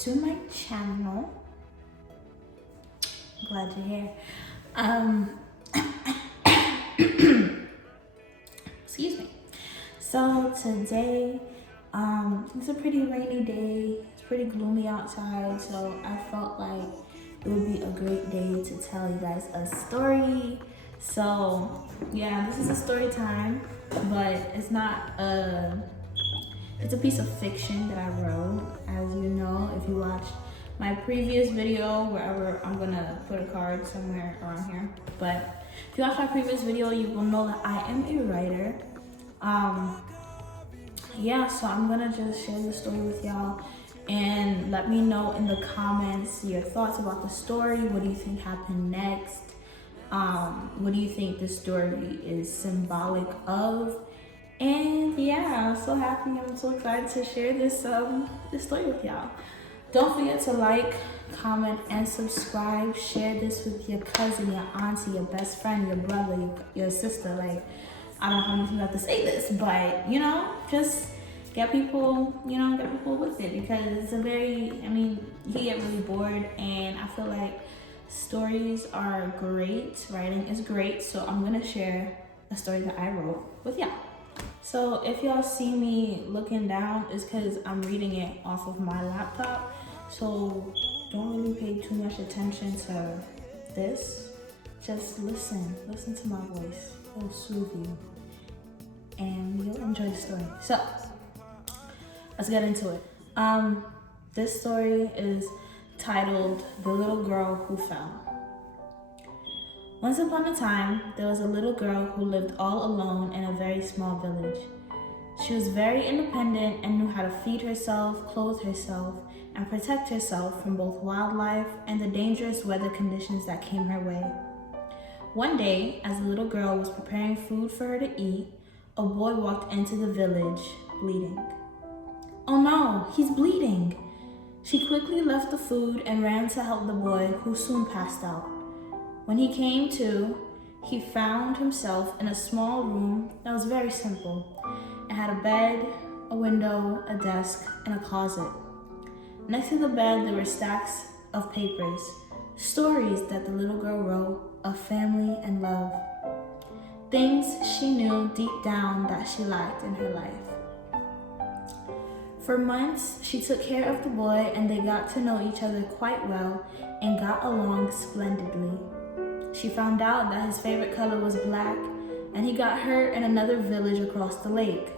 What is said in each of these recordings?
to my channel. Glad you're here. Excuse me. So today, it's a pretty rainy day. It's pretty gloomy outside, so I felt like it would be a great day to tell you guys a story. So yeah, this is a story time, but it's not it's a piece of fiction that I wrote. As you know, if you watched my previous video, wherever, I'm gonna put a card somewhere around here. But if you watched my previous video, you will know that I am a writer. Yeah, so I'm gonna just share the story with y'all and let me know in the comments your thoughts about the story. What do you think happened next? What do you think the story is symbolic of? And yeah, I'm so happy, I'm so excited to share this story with y'all. Don't forget to like, comment, and subscribe. Share this with your cousin, your auntie, your best friend, your brother, your sister. Like, I don't know how many times I have to say this, but you know, just get people with it, because it's a very, you get really bored, and I feel like stories are great, writing is great, so I'm gonna share a story that I wrote with y'all. So if y'all see me looking down, it's because I'm reading it off of my laptop, so don't really pay too much attention to this. Just listen to my voice. It'll soothe you and you'll enjoy the story. So let's get into it. This story is titled The Little Girl Who Fell. Once upon a time, there was a little girl who lived all alone in a very small village. She was very independent and knew how to feed herself, clothe herself, and protect herself from both wildlife and the dangerous weather conditions that came her way. One day, as the little girl was preparing food for her to eat, a boy walked into the village, bleeding. "Oh no, he's bleeding!" She quickly left the food and ran to help the boy, who soon passed out. When he came to, he found himself in a small room that was very simple. It had a bed, a window, a desk, and a closet. Next to the bed, there were stacks of papers, stories that the little girl wrote of family and love, things she knew deep down that she lacked in her life. For months, she took care of the boy, and they got to know each other quite well and got along splendidly. She found out that his favorite color was black, and he got her in another village across the lake.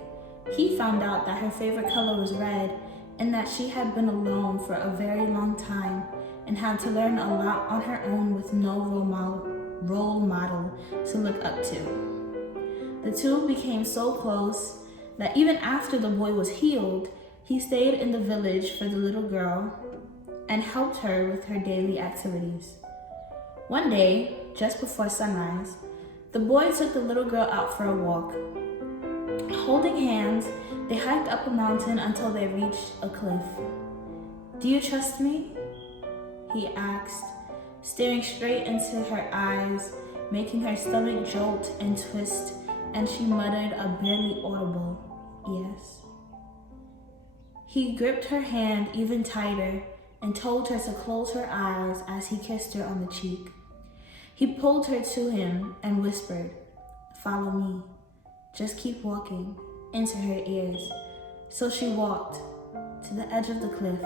He found out that her favorite color was red, and that she had been alone for a very long time and had to learn a lot on her own with no role model to look up to. The two became so close that even after the boy was healed, he stayed in the village for the little girl and helped her with her daily activities. One day, just before sunrise, the boy took the little girl out for a walk. Holding hands, they hiked up a mountain until they reached a cliff. "Do you trust me?" he asked, staring straight into her eyes, making her stomach jolt and twist, and she muttered a barely audible yes. He gripped her hand even tighter and told her to close her eyes as he kissed her on the cheek. He pulled her to him and whispered, "Follow me. Just keep walking," into her ears. So she walked to the edge of the cliff,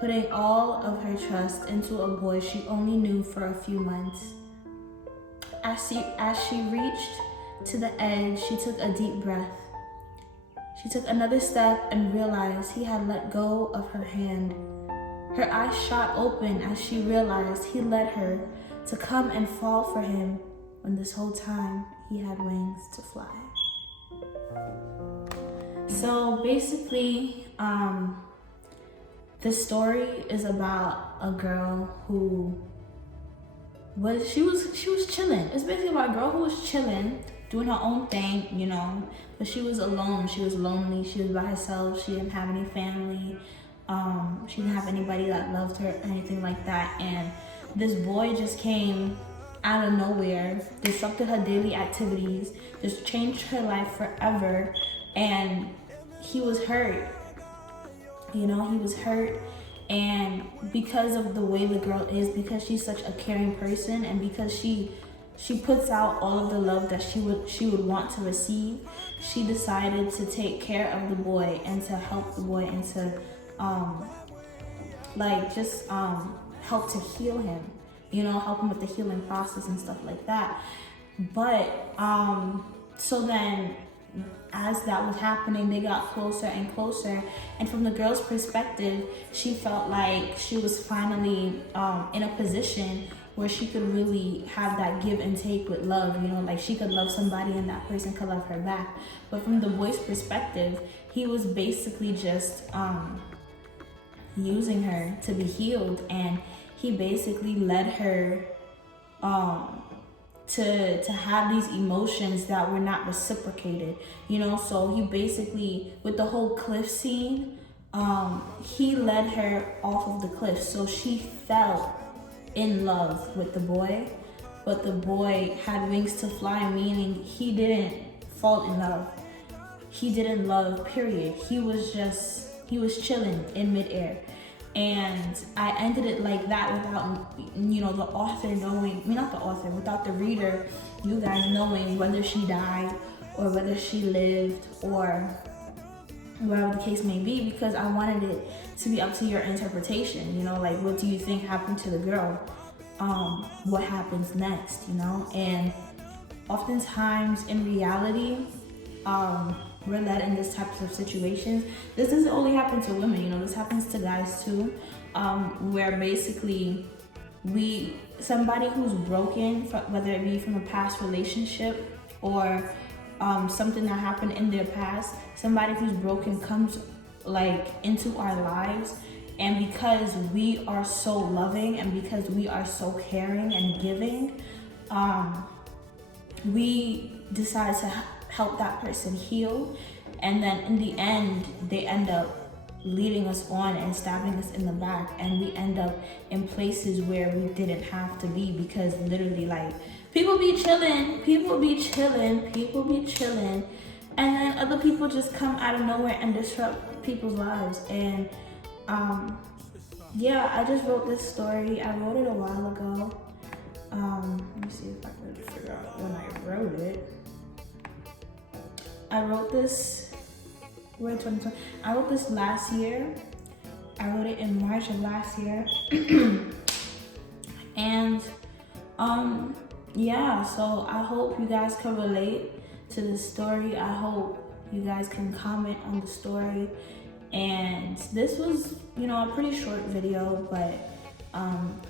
putting all of her trust into a boy she only knew for a few months. As she reached to the edge, she took a deep breath. She took another step and realized he had let go of her hand. Her eyes shot open as she realized he led her to come and fall for him when this whole time he had wings to fly. So basically, this story is about a girl who was chilling. It's basically about a girl who was chilling, doing her own thing, but she was alone. She was lonely. She was by herself. She didn't have any family. She didn't have anybody that loved her or anything like that. And this boy just came out of nowhere, disrupted her daily activities, just changed her life forever. And he was hurt. He was hurt, And because of the way the girl is, because she's such a caring person, and because she puts out all of the love that she would want to receive, she decided to take care of the boy and to help the boy and to help to heal him, help him with the healing process and stuff like that. But so then as that was happening, they got closer and closer, and from the girl's perspective, she felt like she was finally in a position where she could really have that give and take with love, like she could love somebody and that person could love her back. But from the boy's perspective, he was basically just using her to be healed, and he basically led her to have these emotions that were not reciprocated, so he basically, with the whole cliff scene, he led her off of the cliff, so she fell in love with the boy, but the boy had wings to fly, meaning he didn't fall in love. He didn't love, period. He was chilling in midair. And I ended it like that without, the author knowing, not the author, without the reader, you guys knowing whether she died or whether she lived or whatever the case may be, because I wanted it to be up to your interpretation, like what do you think happened to the girl? What happens next, And oftentimes in reality, we're led in this types of situations. This doesn't only happen to women, this happens to guys too, where basically somebody who's broken, whether it be from a past relationship or something that happened in their past, somebody who's broken comes like into our lives, and because we are so loving and because we are so caring and giving, we decide to help that person heal, and then in the end they end up leading us on and stabbing us in the back, and we end up in places where we didn't have to be, because literally, like, people be chilling, and then other people just come out of nowhere and disrupt people's lives. And I just wrote this story. I wrote it a while ago. Let me see if I can figure out when I wrote it. I wrote this, we're in 2020. I wrote this last year. I wrote it in March of last year. And so I hope you guys can relate to this story. I hope you guys can comment on the story. And this was, a pretty short video, but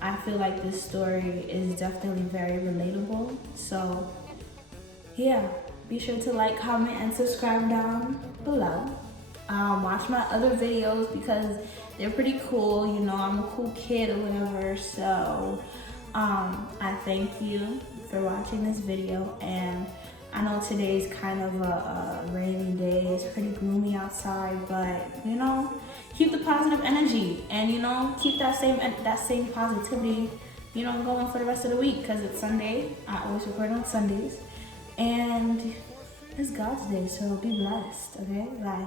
I feel like this story is definitely very relatable. So be sure to like, comment, and subscribe down below. Watch my other videos because they're pretty cool. I'm a cool kid or whatever. So I thank you for watching this video. And I know today's kind of a rainy day. It's pretty gloomy outside, but keep the positive energy and keep that same positivity going for the rest of the week, because it's Sunday. I always record on Sundays, and it's God's day, so be blessed. Okay, bye.